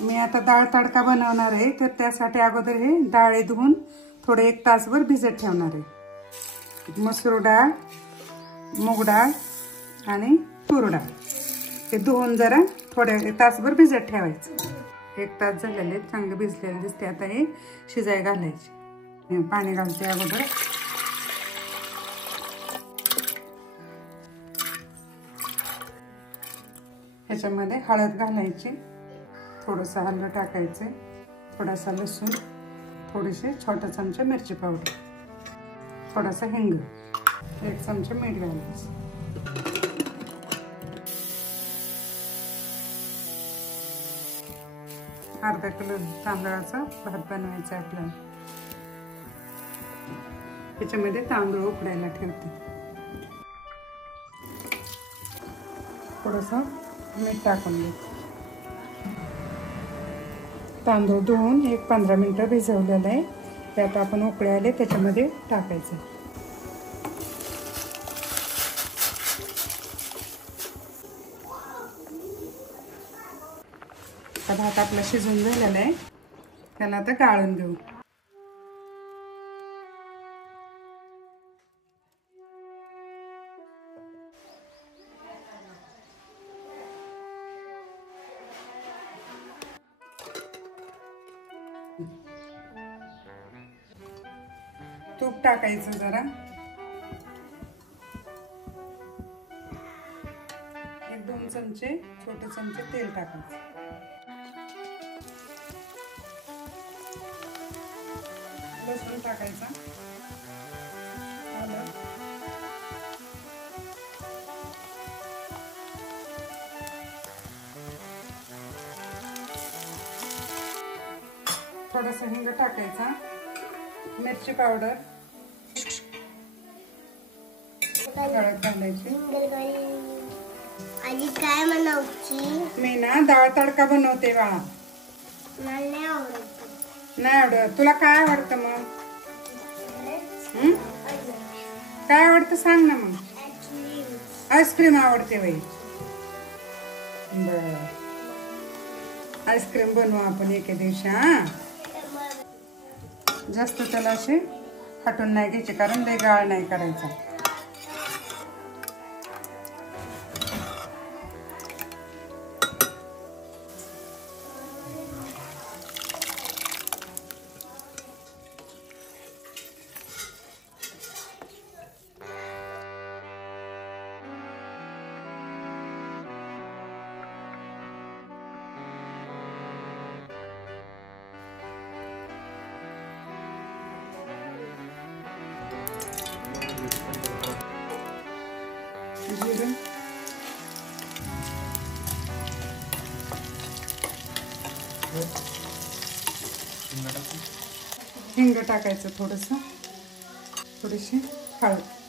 मी आता डाळ तडका बनवणार आहे, तर त्यासाठी अगोदर हे डाळ धुवून थोडे 1 तासभर भिजत ठेवणार आहे। मसूर डाळ, मूग डाळ आणि तूर डाळ हे धुवून जरा थोड्या 1 तासभर भिजत ठेवायचं। 1 तास झालेले चांगले भिजलेले दिसते। आता हे शिजाय घालायचे। पाणी घालते अगोदर। ह्याच्यामध्ये हळद घालायची, थोडंसं आलं टाकायचं, थोडासा लसूण, थोडीशी छोटा चमचा मिरची पावडर, थोडासा हिंग, 1 चमचा मीठ घालायचं। अर्धा किलो तांदळाचा भात बनवायचा आपल्याला। त्याच्यामध्ये तांदूळ उकडायला ठेवते। थोडंसं मीठ टाकून घे। तांदूळ धुवून 15 मिनिटं भिजवलेलं आहे, ते आता आपण उकळे आले त्याच्यामध्ये टाकायचं। भात आपला शिजून झालेला आहे, त्याला आता गाळून घेऊ। तूप टाकायचं जरा, 1-2 चमचे छोटे चमचे तेल टाकायचं। लसूण टाकायचा, आलं, थोडंसं हिंग टाकायचा, मिरची पावडर, हळद घालायची। आजी काय बनवची? मी ना डाळ तडका बनवते बाळा। मला नाही आवडत। नाही आवडत? तुला काय आवडतं मग? काय आवडतं सांग ना मग। आईस्क्रीम आवडते बाई। बर, आईस्क्रीम बनवू आपण एके दिवशी। हा, जास्त त्याला असे हटून नाही घ्यायचे, कारण लय गाळ नाही करायचा। जिरं, हिंग टाकायचं, थोडंसं, थोडीशी हळद।